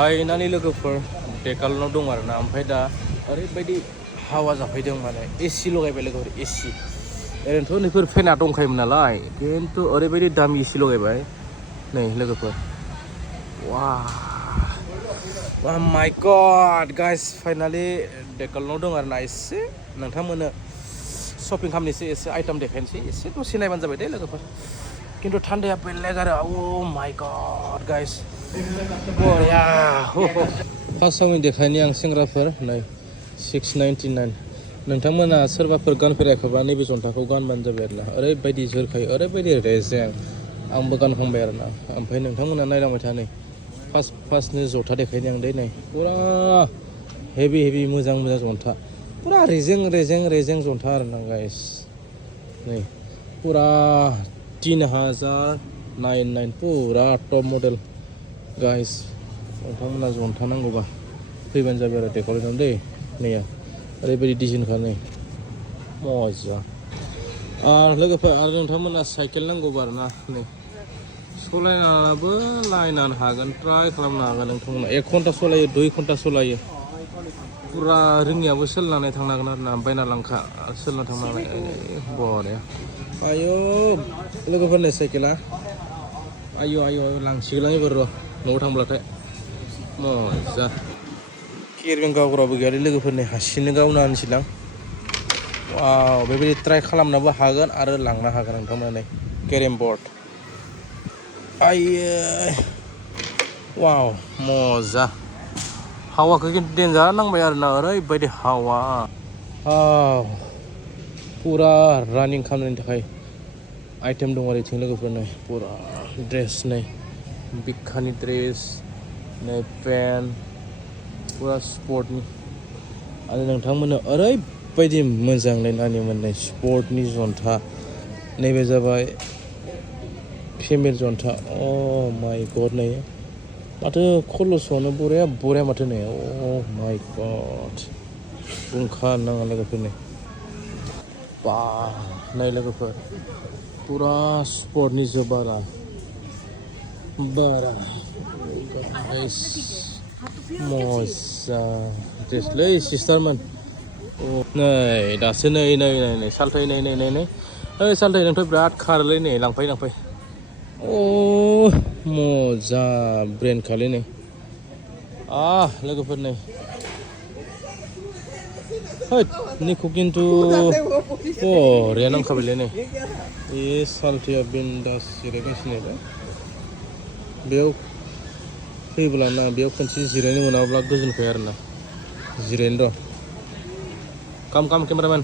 finally लोगोफोर डेकालनाव दं आरोना ओमफ्राय दा ओरैबायदि हावा जाफैदों माने एसि लगायबाय लोगोफोर एसि ओरैनोथ' नैफोर फेना दंखायोमोन नालाय खिन्थु ओरैबायदि दामि एसि लगायबाय नै लोगोफोर वाह माय गड गाइस फाइनालि डेकालनाव दं आरोना एसे नोंथांमोननो शपिं खालामनोसै एसे आइटेम देखायनोसै एसे दसे नायबानो जाबाय दे लोगोफोर खिन्थु थान्दाया बेलेग आरो अ माय गड गाइस बरिया फार्स्टआव देखायनि आं सेंग्राफोर नै 699 नोंथांमोना सोरबाफोर गानफेराखैबा नैबे जन्थाखौ गानबानो जाबाय आरोना ओरैबायदि जोरखायो ओरैबायदि रेजें आंबो गानखांबाय आरोना ओमफ्राय नोंथांमोना नायलांबाय था नै फार्स्टनि जथा देखायनि आं दे नै पुरा हेभि मोजां जन्था पुरा रेजें जन्था आरोना गाइस नै पुरा 3099 पुरा टप मडेल गाइस नोंथांमोना जन्था नांगौबा फैबानो जाबाय आरो डेकालनाव दै नैया ओरैबायदि डिजाइनखा नै मजा लोगोफोर आरो नोंथांमोना साइकेल नांगौबा आरोना नै सलायनाबो नायनो हागोन ट्राय खालामनो हागोन नोंथांमोना 1 घन्टा सलायो 2 घन्टा सलायो पुरा रोङियाबो सोलिनानै थांनो हागोन आरोना बायना लांखा सोलिना थांनो हागोन बरिया आयौ लोगोफोरनि साइकेला आयौ लांसिगोन एबार र' न'आव थांब्लाथाय मजा केरिं गावग्राबो गैयालै लोगोफोरनि हारसिंनो गावनो हानोसैलां वाव बेबायदि ट्राय खालामनोबो हागोन आरो लांनो हागोन नोंथांमोना केरिं बर्ड आयै वाव मजा हावाखौ खिन्थु डेन्जार नांबाय आरोना ओरैबायदि हावा पुरा रानिं खालामनायनि थाखाय आइटेम दं आरो इथिं लोगोफोरनो पुरा ड्रेस नै बिखानि ड्रेस नै पेन्ट पुरा स्पर्टनि आरो नोंथांमोननो ओरैबायदि मोजां नायनानै मोननाय स्पर्टनि जन्था नैबे जाबाय फिमेल जन्था अ माय गड नै माथो खलसआवनो बरिया माथो नै अ माय गड बुंखा नाङा लोगोफोरनि बा नाय लोगोफोर पुरा स्पर्टनि बारा गाइस मजा ड्रेसलै सिस्टारमोन नै दासो नै सालथाय नै ओइ सालथाय नोंथ' बिराद खारोलै नै लांफाय अ मजा ब्रेन्ड खालै नै लोगोफोर नै हैद निखौ खिन्थु बरिया नांखाबायलै नै ए सालथाया बिन्दास जिरायगासिनो बेयाव फैब्ला ना बेयाव खनसे जिरायनो मोनाब्ला गोजोनखाया आरोना जिरायनो र' काम केमेरामेन